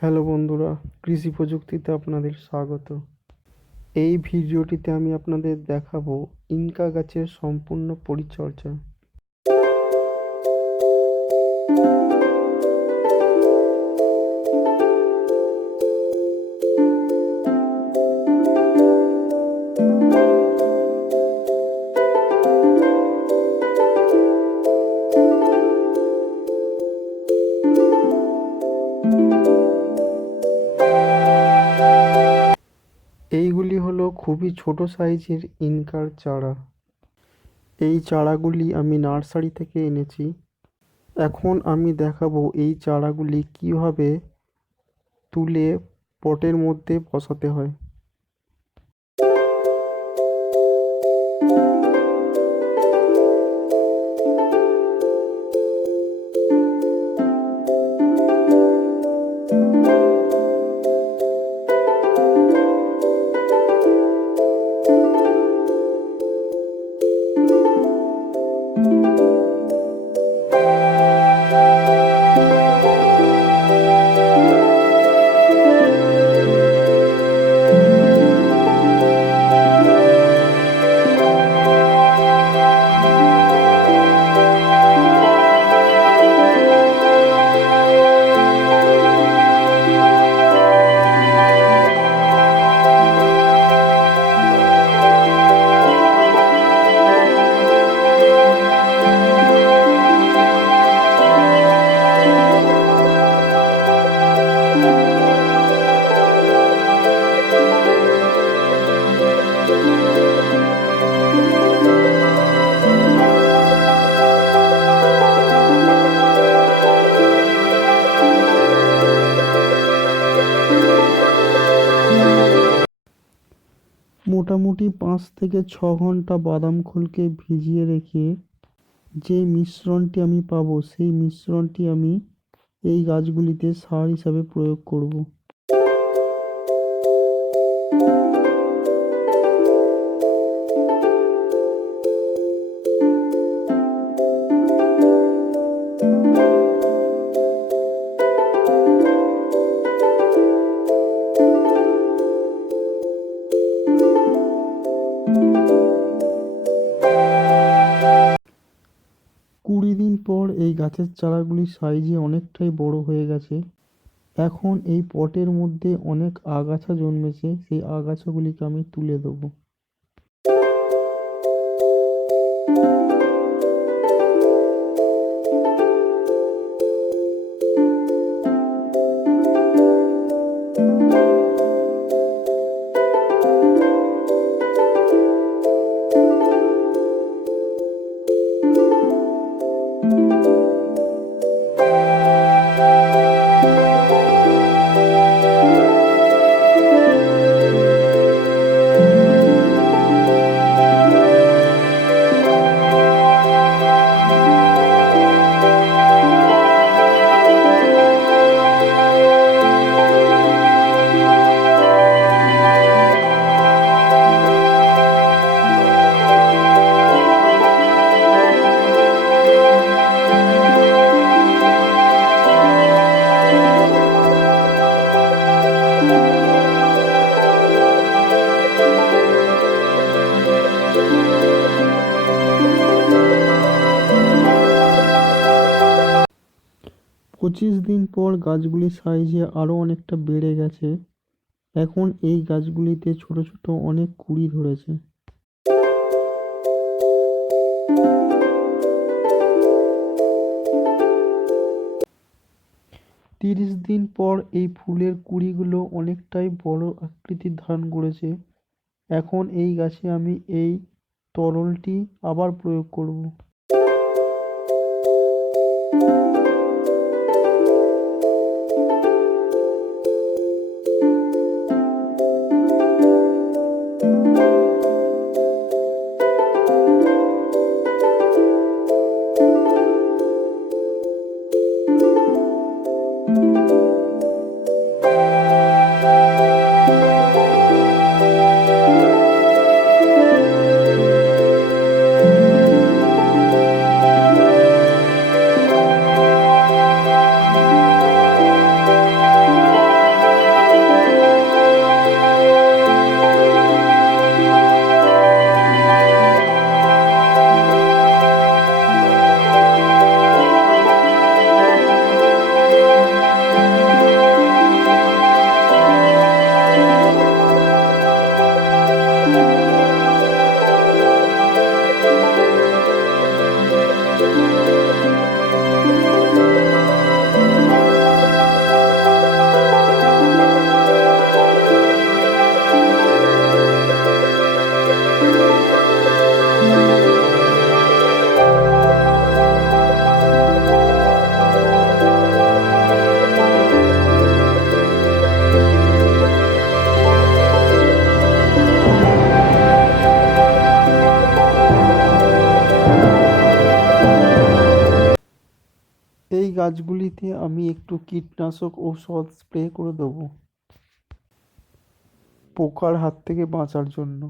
হ্যালো বন্ধুরা, কৃষি প্রযুক্তিতে আপনাদের স্বাগত। এই ভিডিওটিতে আমি আপনাদের দেখাবো ইনকা গাছের সম্পূর্ণ পরিচর্যা। এইগুলি হলো খুবই ছোট সাইজের ইনকার চারা। এই চারাগুলি আমি নার্সারি থেকে এনেছি। এখন আমি দেখাবো এই চারাগুলি কিভাবে তুলে পটের মধ্যে বসাতে হয়। মোটামুটি 5 থেকে 6 ঘন্টা বাদাম খোলকে ভিজিয়ে রেখে যে মিশ্রণটি আমি পাবো সেই মিশ্রণটি আমি এই গাছগুলিতে সার হিসাবে প্রয়োগ করব। 20 দিন পর এই গাছের চারাগুলি সাইজে অনেকটাই বড় হয়ে গেছে। এখন এই পটের মধ্যে অনেক আগাছা জন্মেছে, সেই আগাছাগুলিকে আমি তুলে দেবো। পঁচিশ দিন পর গাছগুলির সাইজে আরো অনেকটা বেড়ে গেছে। এখন এই গাছগুলিতে ছোট ছোট অনেক কুঁড়ি ধরেছে। 30 দিন পর এই ফুলের কুঁড়িগুলো অনেকটাই বড় আকৃতির ধারণ করেছে। এখন এই গাছে আমি এই তরলটি আবার প্রয়োগ করব। গাছগুলিতে আমি একটু কীটনাশক ঔষধ স্প্রে করে দেবো পোকার হাত থেকে বাঁচার জন্য।